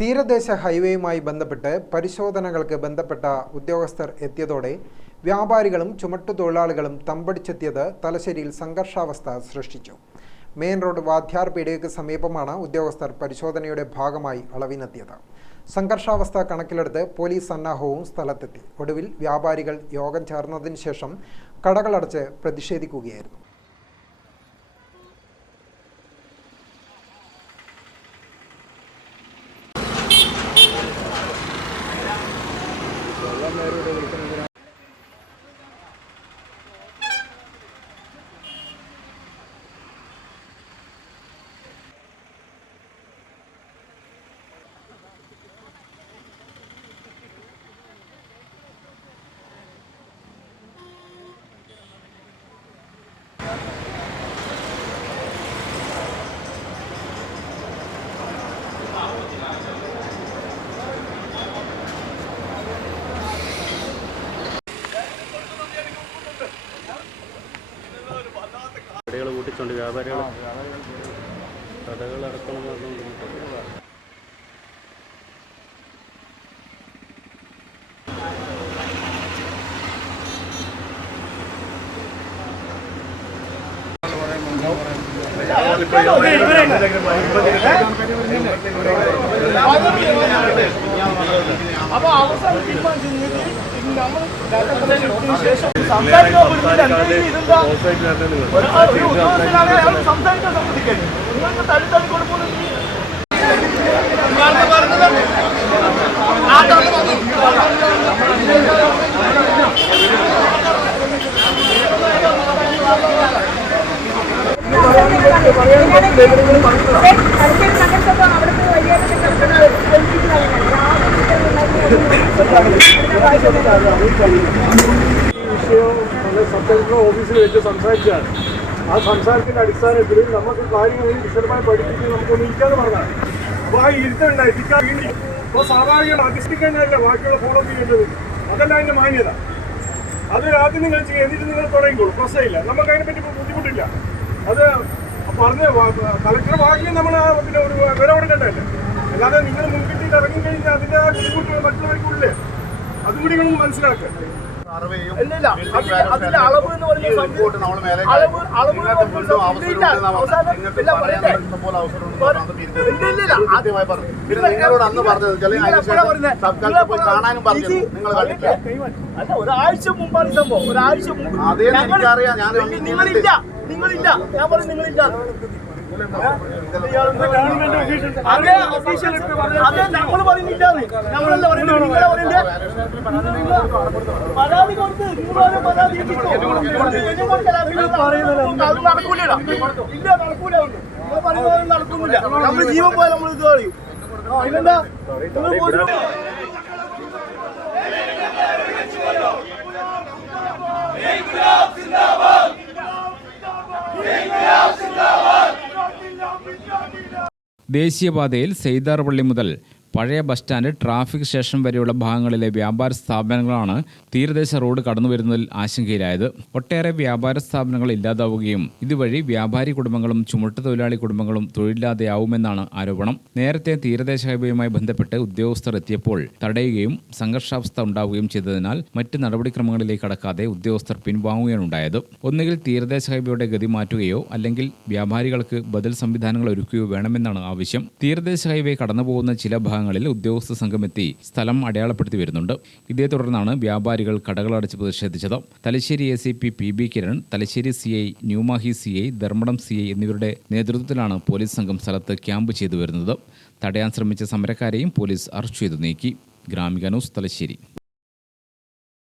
തീരദേശ ഹൈവേയുമായി ബന്ധപ്പെട്ട് പരിശോധനകൾക്ക് ബന്ധപ്പെട്ട ഉദ്യോഗസ്ഥർ എത്തിയതോടെ വ്യാപാരികളും ചുമട്ടുതൊഴിലാളികളും തമ്പടിച്ചെത്തിയത് തലശ്ശേരിയിൽ സംഘർഷാവസ്ഥ സൃഷ്ടിച്ചു. മെയിൻ റോഡ് വാദ്യാർ പീടികയ്ക്ക് സമീപമാണ് ഉദ്യോഗസ്ഥർ പരിശോധനയുടെ ഭാഗമായി അളവിനെത്തിയത്. സംഘർഷാവസ്ഥ കണക്കിലെടുത്ത് പോലീസ് സന്നാഹവും സ്ഥലത്തെത്തി. ഒടുവിൽ വ്യാപാരികൾ യോഗം ചേർന്നതിന് ശേഷം കടകളടച്ച് പ്രതിഷേധിക്കുകയായിരുന്നു. കടകൾ കൂട്ടിച്ചുണ്ട് വ്യാപാരികൾ കടകൾ അടക്കണമെന്ന് അപ്പൊ അവസാനം തീരുമാനിച്ചു സംസാരിക്കാൻ സമ്മതിക്കാൻ നിങ്ങൾക്ക് തള്ളി കൊടുക്കുന്നു. സബ് കളക്ടർ ഓഫീസിൽ വെച്ച് സംസാരിച്ചാണ്. ആ സംസാരത്തിന്റെ അടിസ്ഥാനത്തിൽ നമുക്ക് കാര്യങ്ങൾ വിശദമായി പഠിപ്പിച്ച് നമുക്കൊന്ന് ഇരിക്കാന്ന് പറഞ്ഞാണ്. അപ്പോൾ ആ ഇരുത്തുണ്ടായി വേണ്ടി അപ്പോൾ സ്വാഭാവികം അധിഷ്ഠിക്കേണ്ടതല്ല ബാക്കിയുള്ള ഫോളോ ചെയ്യേണ്ടത്. അതല്ല അതിന്റെ മാന്യത. അത് ആദ്യം നിങ്ങൾ ചെയ്യുക, എന്നിട്ട് നിങ്ങൾ തുടങ്ങിക്കോളൂ. പ്രശ്നമില്ല, നമുക്ക് അതിനെപ്പറ്റി ബുദ്ധിമുട്ടില്ല. അത് പറഞ്ഞ കളക്ടർ വാങ്ങിയും നമ്മൾ പിന്നെ ഒരു വില കൊടുക്കേണ്ടതല്ലേ. അല്ലാതെ നിങ്ങൾ മുൻകൂട്ടി ഇറങ്ങിക്കഴിഞ്ഞാൽ അതിന്റെ ബുദ്ധിമുട്ടുകൾ മറ്റുള്ളവർക്കുള്ളേ. അതും കൂടി നിങ്ങൾ മനസ്സിലാക്കുക. അതിന്റെ അളവ് എന്ന് പറഞ്ഞ ഒരാഴ്ച മുമ്പാണ് സംഭവം. ഒരാഴ്ച മുമ്പ് നിങ്ങളില്ല ഞാൻ പറഞ്ഞു നിങ്ങളില്ല. അതെ നമ്മൾ പറയുന്നില്ല. നമ്മളല്ല പറയുന്നത്. നിങ്ങളെ പറയുന്നത് പരാതി കൊടുത്ത് പരാതി അത് നടക്കൂല. ഇല്ല നടക്കൂല. നിങ്ങൾ പറയുന്നത് നടക്കുന്നില്ല. നമ്മൾ ജീവൻ പോയാൽ നമ്മൾ ഇത് പറയും. അതിനെന്താ ദേശീയപാതയിൽ സെയ്താർപള്ളി മുതൽ പഴയ ബസ് സ്റ്റാൻഡ് ട്രാഫിക് സ്റ്റേഷൻ വരെയുള്ള ഭാഗങ്ങളിലെ വ്യാപാര സ്ഥാപനങ്ങളാണ് തീരദേശ റോഡ് കടന്നുവരുന്നതിൽ ആശങ്കയിലായത്. ഒട്ടേറെ വ്യാപാര സ്ഥാപനങ്ങൾ ഇല്ലാതാവുകയും ഇതുവഴി വ്യാപാരി കുടുംബങ്ങളും ചുമട്ടുതൊഴിലാളി കുടുംബങ്ങളും തൊഴിലില്ലാതെയാവുമെന്നാണ് ആരോപണം. നേരത്തെ തീരദേശ ഹൈവേയുമായി ബന്ധപ്പെട്ട് ഉദ്യോഗസ്ഥർ എത്തിയപ്പോൾ തടയുകയും സംഘർഷാവസ്ഥ ഉണ്ടാവുകയും ചെയ്തതിനാൽ മറ്റ് നടപടിക്രമങ്ങളിലേക്ക് കടക്കാതെ ഉദ്യോഗസ്ഥർ പിൻവാങ്ങുകയാണുണ്ടായത്. ഒന്നുകിൽ തീരദേശ ഹൈവേയുടെ ഗതി മാറ്റുകയോ അല്ലെങ്കിൽ വ്യാപാരികൾക്ക് ബദൽ സംവിധാനങ്ങൾ ഒരുക്കുകയോ വേണമെന്നാണ് ആവശ്യം. തീരദേശ ഹൈവേ കടന്നുപോകുന്ന ചില ഭാഗങ്ങളിൽ ഉദ്യോഗസ്ഥ സംഘമെത്തി സ്ഥലം അടയാളപ്പെടുത്തി വരുന്നുണ്ട്. ഇതേ തുടർന്നാണ് വ്യാപാരികൾ കടകളടച്ച് പ്രതിഷേധിച്ചത്. Thalassery ACP PB Kiran, Thalassery CI New Mahe CI, Dharmadam CI എന്നിവരുടെ നേതൃത്വത്തിലാണ് പോലീസ് സംഘം സ്ഥലത്ത് ക്യാമ്പ് ചെയ്തു വരുന്നത്. തടയാൻ ശ്രമിച്ച സമരക്കാരെയും പോലീസ് അറസ്റ്റ് ചെയ്തു നീക്കി. ഗ്രാമിക ന്യൂസ്, തലശ്ശേരി.